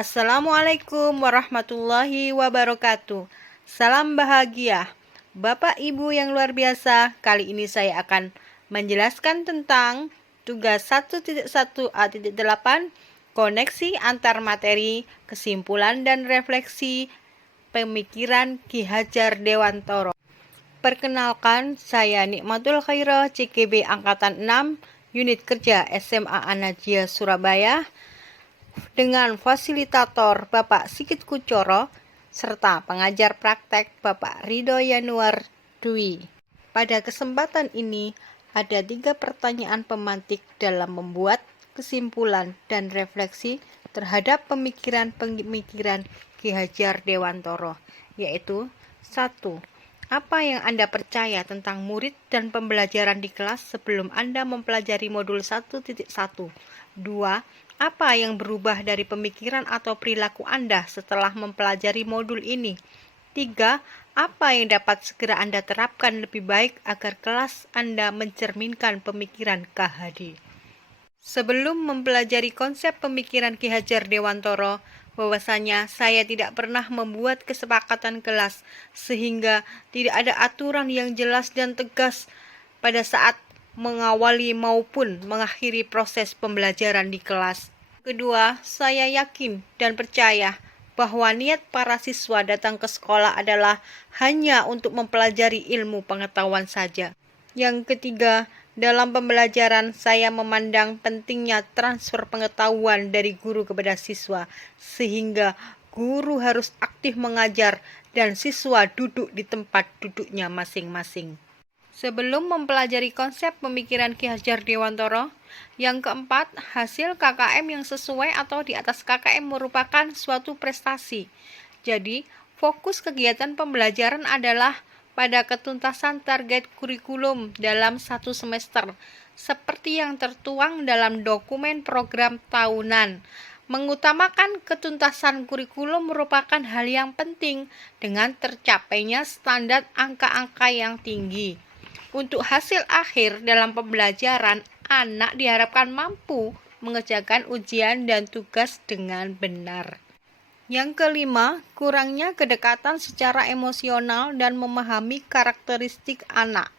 Assalamualaikum warahmatullahi wabarakatuh. Salam bahagia. Bapak Ibu yang luar biasa, kali ini saya akan menjelaskan tentang tugas 1.1a.8 koneksi antar materi, kesimpulan dan refleksi pemikiran Ki Hajar Dewantoro. Perkenalkan, saya Nikmatul Khairah, CKB Angkatan 6, Unit Kerja SMA An-Najiyah Surabaya, dengan fasilitator Bapak Sigit Kucoro serta pengajar praktek Bapak Ridho Yanuar Dwi. Pada kesempatan ini ada 3 pertanyaan pemantik dalam membuat kesimpulan dan refleksi terhadap pemikiran-pemikiran Ki Hajar Dewantoro, yaitu 1. Apa yang Anda percaya tentang murid dan pembelajaran di kelas sebelum Anda mempelajari modul 1.1? 2. Apa yang berubah dari pemikiran atau perilaku Anda setelah mempelajari modul ini? 3. Apa yang dapat segera Anda terapkan lebih baik agar kelas Anda mencerminkan pemikiran KHD? Sebelum mempelajari konsep pemikiran Ki Hajar Dewantoro, bahwasanya saya tidak pernah membuat kesepakatan kelas sehingga tidak ada aturan yang jelas dan tegas pada saat mengawali maupun mengakhiri proses pembelajaran di kelas. Kedua, saya yakin dan percaya bahwa niat para siswa datang ke sekolah adalah hanya untuk mempelajari ilmu pengetahuan saja. Yang ketiga, dalam pembelajaran saya memandang pentingnya transfer pengetahuan dari guru kepada siswa, sehingga guru harus aktif mengajar dan siswa duduk di tempat duduknya masing-masing. Sebelum mempelajari konsep pemikiran Ki Hajar Dewantoro, yang keempat, hasil KKM yang sesuai atau di atas KKM merupakan suatu prestasi. Jadi, fokus kegiatan pembelajaran adalah pada ketuntasan target kurikulum dalam 1 semester, seperti yang tertuang dalam dokumen program tahunan. Mengutamakan ketuntasan kurikulum merupakan hal yang penting dengan tercapainya standar angka-angka yang tinggi. Untuk hasil akhir dalam pembelajaran, anak diharapkan mampu mengerjakan ujian dan tugas dengan benar. Yang kelima, kurangnya kedekatan secara emosional dan memahami karakteristik anak.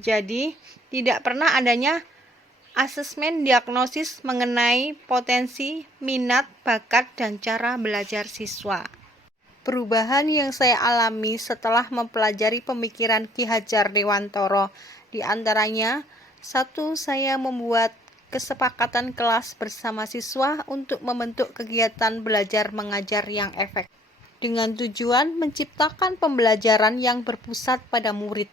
Jadi, tidak pernah adanya asesmen diagnosis mengenai potensi, minat, bakat, dan cara belajar siswa. Perubahan yang saya alami setelah mempelajari pemikiran Ki Hajar Dewantoro, di antaranya, 1. Saya membuat kesepakatan kelas bersama siswa untuk membentuk kegiatan belajar mengajar yang efektif, dengan tujuan menciptakan pembelajaran yang berpusat pada murid,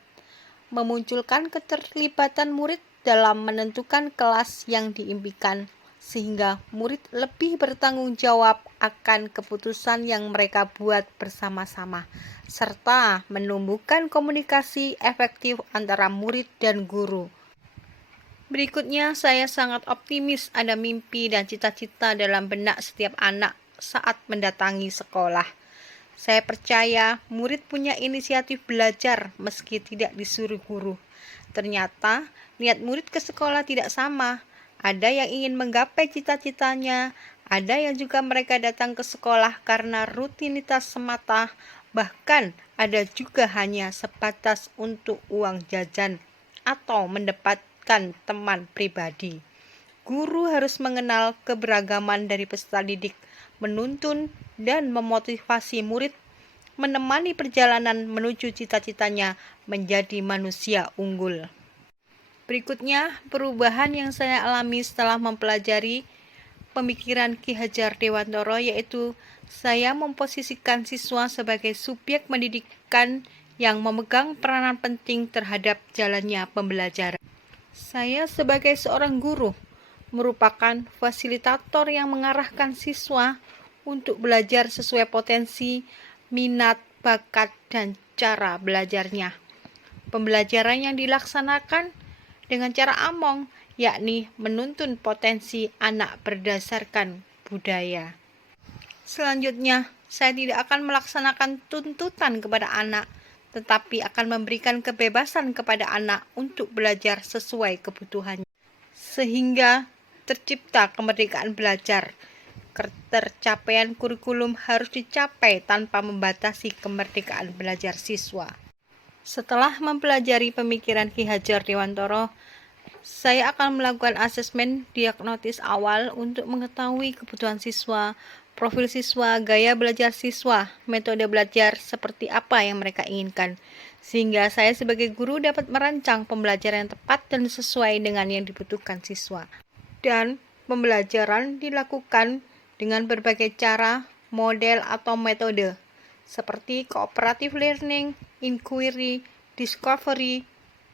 memunculkan keterlibatan murid dalam menentukan kelas yang diimpikan, sehingga murid lebih bertanggung jawab akan keputusan yang mereka buat bersama-sama, serta menumbuhkan komunikasi efektif antara murid dan guru. Berikutnya, saya sangat optimis ada mimpi dan cita-cita dalam benak setiap anak saat mendatangi sekolah. Saya percaya murid punya inisiatif belajar meski tidak disuruh guru. Ternyata, niat murid ke sekolah tidak sama. Ada yang ingin menggapai cita-citanya, ada yang juga mereka datang ke sekolah karena rutinitas semata, bahkan ada juga hanya sebatas untuk uang jajan atau mendapatkan teman pribadi. Guru harus mengenal keberagaman dari peserta didik, menuntun dan memotivasi murid menemani perjalanan menuju cita-citanya menjadi manusia unggul. Berikutnya, perubahan yang saya alami setelah mempelajari pemikiran Ki Hajar Dewantoro, yaitu saya memposisikan siswa sebagai subjek pendidikan yang memegang peranan penting terhadap jalannya pembelajaran. Saya sebagai seorang guru merupakan fasilitator yang mengarahkan siswa untuk belajar sesuai potensi, minat, bakat, dan cara belajarnya. Pembelajaran yang dilaksanakan dengan cara among, yakni menuntun potensi anak berdasarkan budaya. Selanjutnya, saya tidak akan melaksanakan tuntutan kepada anak, tetapi akan memberikan kebebasan kepada anak untuk belajar sesuai kebutuhannya, sehingga tercipta kemerdekaan belajar. Ketercapaian kurikulum harus dicapai tanpa membatasi kemerdekaan belajar siswa. Setelah mempelajari pemikiran Ki Hajar Dewantara, saya akan melakukan asesmen diagnosis awal untuk mengetahui kebutuhan siswa, profil siswa, gaya belajar siswa, metode belajar seperti apa yang mereka inginkan, sehingga saya sebagai guru dapat merancang pembelajaran yang tepat dan sesuai dengan yang dibutuhkan siswa. Dan pembelajaran dilakukan dengan berbagai cara, model, atau metode, seperti cooperative learning, inquiry, discovery,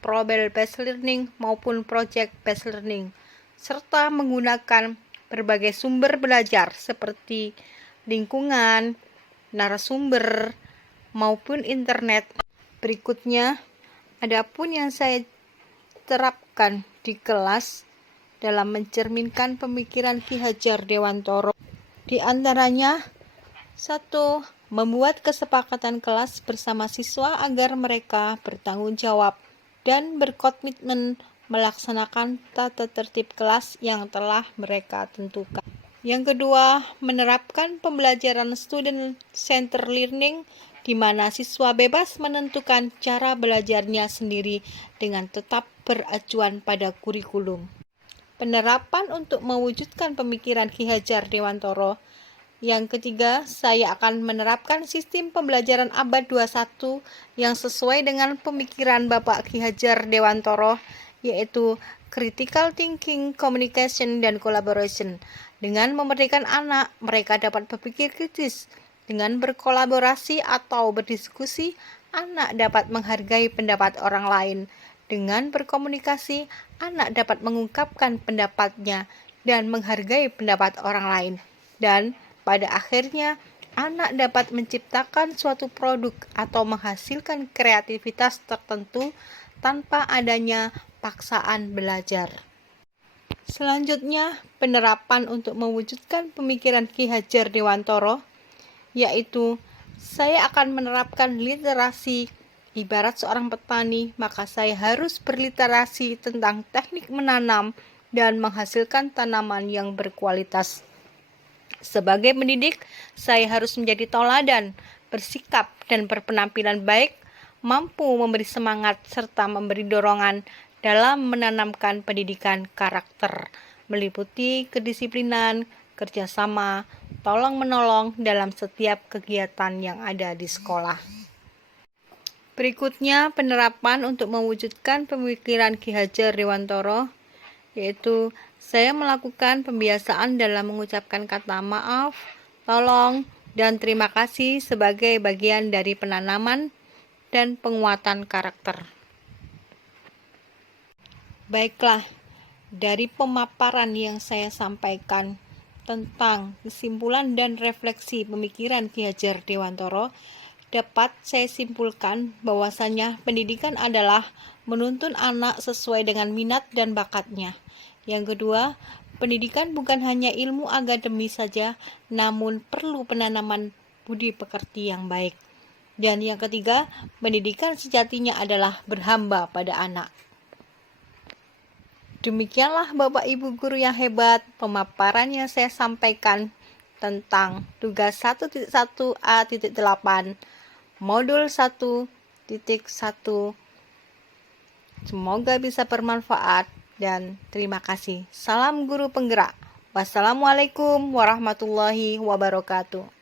problem-based learning, maupun project-based learning, serta menggunakan berbagai sumber belajar seperti lingkungan, narasumber, maupun internet. Berikutnya, adapun yang saya terapkan di kelas dalam mencerminkan pemikiran Ki Hajar Dewantara, di antaranya 1. Membuat kesepakatan kelas bersama siswa agar mereka bertanggung jawab dan berkomitmen melaksanakan tata tertib kelas yang telah mereka tentukan. Yang kedua, menerapkan pembelajaran student-centered learning di mana siswa bebas menentukan cara belajarnya sendiri dengan tetap beracuan pada kurikulum. Penerapan untuk mewujudkan pemikiran Ki Hajar Dewantara. Yang ketiga, saya akan menerapkan sistem pembelajaran abad 21 yang sesuai dengan pemikiran Bapak Ki Hajar Dewantara, yaitu critical thinking, communication, dan collaboration. Dengan memerdekakan anak, mereka dapat berpikir kritis. Dengan berkolaborasi atau berdiskusi, anak dapat menghargai pendapat orang lain. Dengan berkomunikasi, anak dapat mengungkapkan pendapatnya dan menghargai pendapat orang lain. Dan pada akhirnya, anak dapat menciptakan suatu produk atau menghasilkan kreativitas tertentu tanpa adanya paksaan belajar. Selanjutnya, penerapan untuk mewujudkan pemikiran Ki Hajar Dewantara, yaitu saya akan menerapkan literasi. Ibarat seorang petani, maka saya harus berliterasi tentang teknik menanam dan menghasilkan tanaman yang berkualitas. Sebagai pendidik, saya harus menjadi tauladan, bersikap dan berpenampilan baik, mampu memberi semangat serta memberi dorongan dalam menanamkan pendidikan karakter, meliputi kedisiplinan, kerjasama, tolong-menolong dalam setiap kegiatan yang ada di sekolah. Berikutnya, penerapan untuk mewujudkan pemikiran Ki Hajar Dewantara, yaitu saya melakukan pembiasaan dalam mengucapkan kata maaf, tolong, dan terima kasih sebagai bagian dari penanaman dan penguatan karakter. Baiklah, dari pemaparan yang saya sampaikan tentang kesimpulan dan refleksi pemikiran Ki Hajar Dewantara, dapat saya simpulkan bahwasanya pendidikan adalah menuntun anak sesuai dengan minat dan bakatnya. Yang kedua, pendidikan bukan hanya ilmu akademis saja, namun perlu penanaman budi pekerti yang baik. Dan yang ketiga, pendidikan sejatinya adalah berhamba pada anak. Demikianlah Bapak Ibu guru yang hebat, pemaparan yang saya sampaikan tentang tugas 1.1a.8 modul 1.1. Semoga bisa bermanfaat dan terima kasih. Salam guru penggerak. Wassalamualaikum warahmatullahi wabarakatuh.